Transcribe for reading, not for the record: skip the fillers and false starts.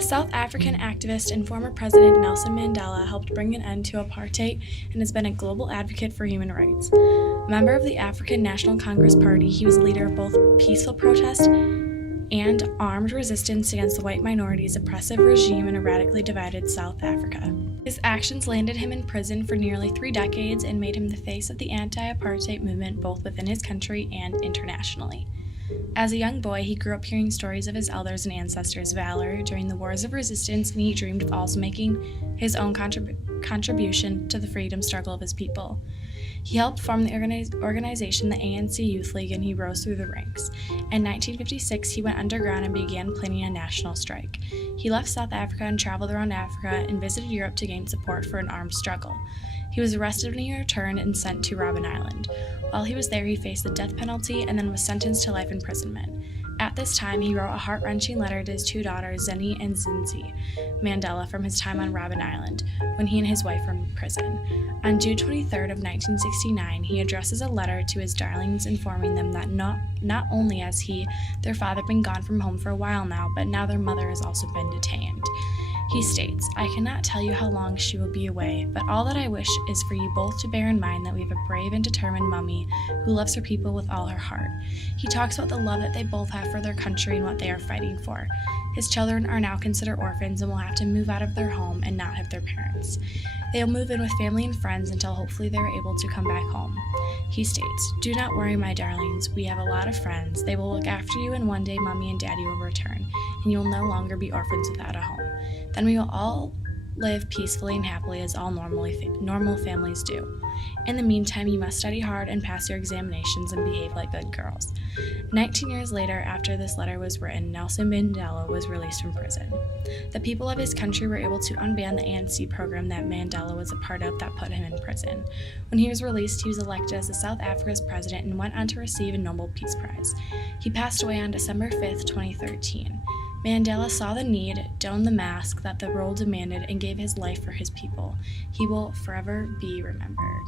The South African activist and former President Nelson Mandela helped bring an end to apartheid and has been a global advocate for human rights. A member of the African National Congress Party, he was a leader of both peaceful protest and armed resistance against the white minority's oppressive regime in a radically divided South Africa. His actions landed him in prison for nearly 3 decades and made him the face of the anti-apartheid movement both within his country and internationally. As a young boy, he grew up hearing stories of his elders' and ancestors' valor during the wars of resistance, and he dreamed of also making his own contribution to the freedom struggle of his people. He helped form the organization the ANC Youth League, and he rose through the ranks. In 1956, he went underground and began planning a national strike. He left South Africa and traveled around Africa and visited Europe to gain support for an armed struggle. He was arrested when he returned and sent to Robben Island. While he was there, he faced the death penalty and then was sentenced to life imprisonment. At this time, he wrote a heart-wrenching letter to his 2 daughters, Zinni and Zinzi Mandela, from his time on Robben Island, when he and his wife were in prison. On June 23rd of 1969, he addresses a letter to his darlings informing them that not only has their father, been gone from home for a while now, but now their mother has also been detained. He states, "I cannot tell you how long she will be away, but all that I wish is for you both to bear in mind that we have a brave and determined mummy who loves her people with all her heart." He talks about the love that they both have for their country and what they are fighting for. His children are now considered orphans and will have to move out of their home and not have their parents. They will move in with family and friends until hopefully they are able to come back home. He states, "Do not worry, my darlings. We have a lot of friends. They will look after you, and one day Mommy and Daddy will return, and you will no longer be orphans without a home. Then we will all live peacefully and happily as all normal families do. In the meantime, you must study hard and pass your examinations and behave like good girls." 19 years later, after this letter was written, Nelson Mandela was released from prison. The people of his country were able to unban the ANC program that Mandela was a part of that put him in prison. When he was released, he was elected as the South Africa's president and went on to receive a Nobel Peace Prize. He passed away on December 5th, 2013. Mandela saw the need, donned the mask that the role demanded, and gave his life for his people. He will forever be remembered.